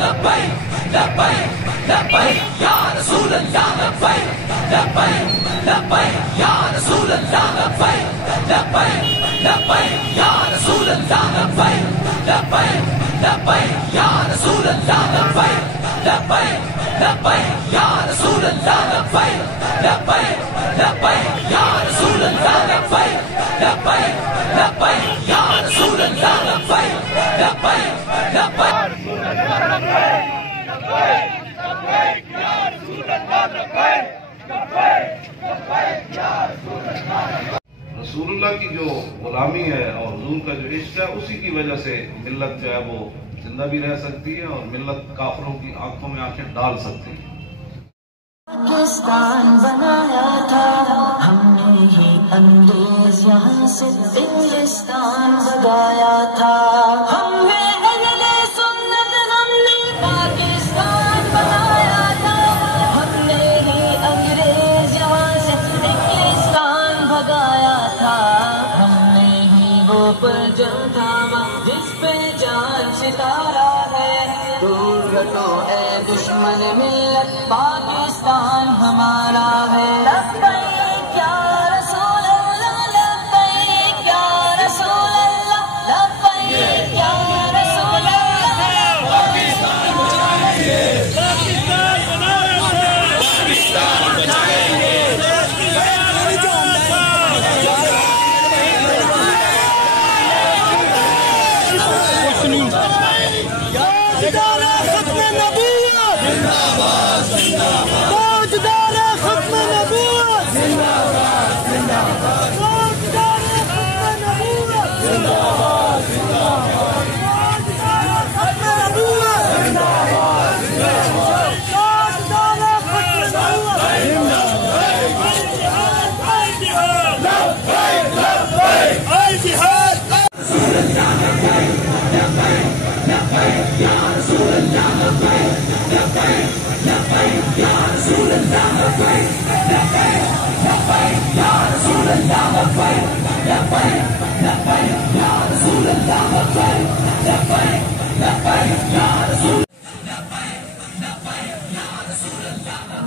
لبیک لبیک لبیک یا رسول اللہ لبیک لبیک لبیک یا رسول اللہ لبیک لبیک لبیک یا رسول اللہ لبیک لبیک لبیک یا رسول اللہ لبیک لبیک لبیک یا رسول اللہ لبیک لبیک لبیک یا رسول اللہ لبیک لبیک لبیک یا رسول اللہ لبیک لبیک لبیک رسول اللہ کی جو غلامی ہے اور حضور کا جو عشق ہے اسی کی وجہ سے ملت جو ہے وہ زندہ بھی رہ سکتی ہے اور ملت کافروں کی آنکھوں میں آنکھیں ڈال سکتی ہے۔ پاکستان بنایا تھا ہم نے ہی، انگریز یہاں سے انگلستان بگایا تھا ہم نے، اہل سنت ہم نے پاکستان بنایا تھا ہم نے ہی، انگریز یہاں سے انگلستان بھگایا تھا ہم نے ہی، وہ پرچم تھاما جس پہ جان ستارہ ہے، دور ہٹو اے دشمن ملت پاکستان ہمارا ہے۔ لبیک یا رسول اللہ لبیک یا رسول اللہ لبیک یا رسول اللہ، پاکستان بچائیں گے پاکستان بنائیں گے پاکستان بچائیں گے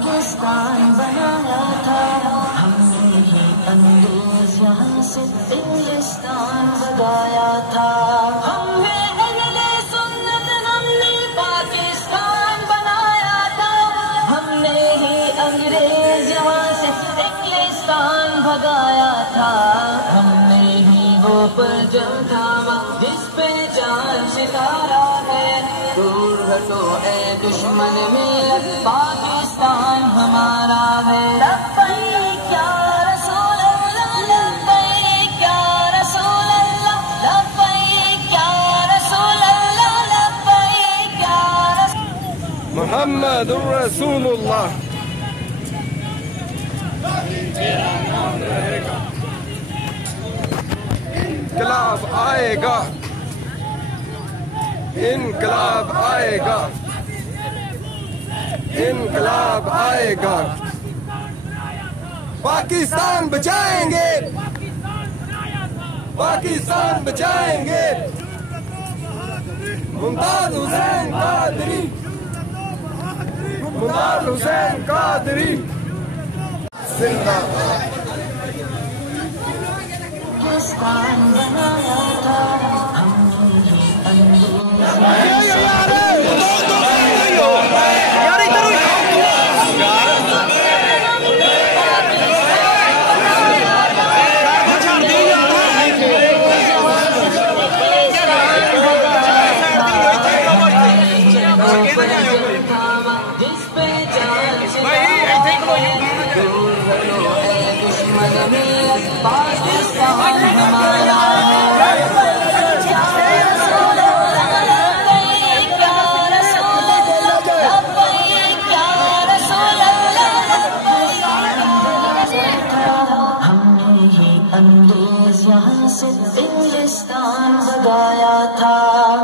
پاکستان بنایا تھا ہم نے ہی، انگریز یہاں سے انگلستان بگایا تھا ہم نے، اہل سنت ہم نے پاکستان بنایا تھا ہم نے ہی، انگریز یہاں سے انگلستان بھگایا تھا ہم نے ہی، وہ پرچم تھاما جس پہ جان ستارہ ہے، دور ہٹو اے دشمن ملت پاکستان ہمارا ہے۔ لبیک یا رسول اللہ لبیک یا رسول اللہ لبیک یا رسول اللہ لبیک یا رسول محمد رسول اللہ۔ انقلاب آئے گا، انقلاب آئے گا، انقلاب آئے گا، پاکستان بچائیں گے، پاکستان بچائیں گے، ممتاز حسین قادری، ممتاز حسین قادری زندہ باد۔ پاکستان بنایا تھا ہم نے ہی، پاکستان ہمارا انگریز یہاں سے انگلستان بگایا تھا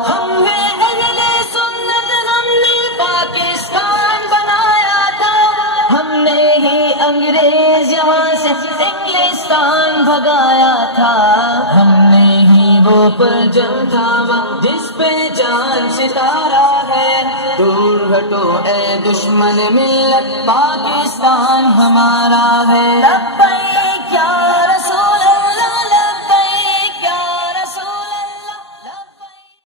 ہم نے، اہل سنت ہم نے پاکستان بنایا تھا ہم نے ہی، انگریز یہاں سے انگلستان بھگایا تھا ہم نے ہی، وہ پرچم تھاما جس پہ جان ستارہ ہے، ہٹو اے دشمن ملت، پاکستان ہمارا ہے۔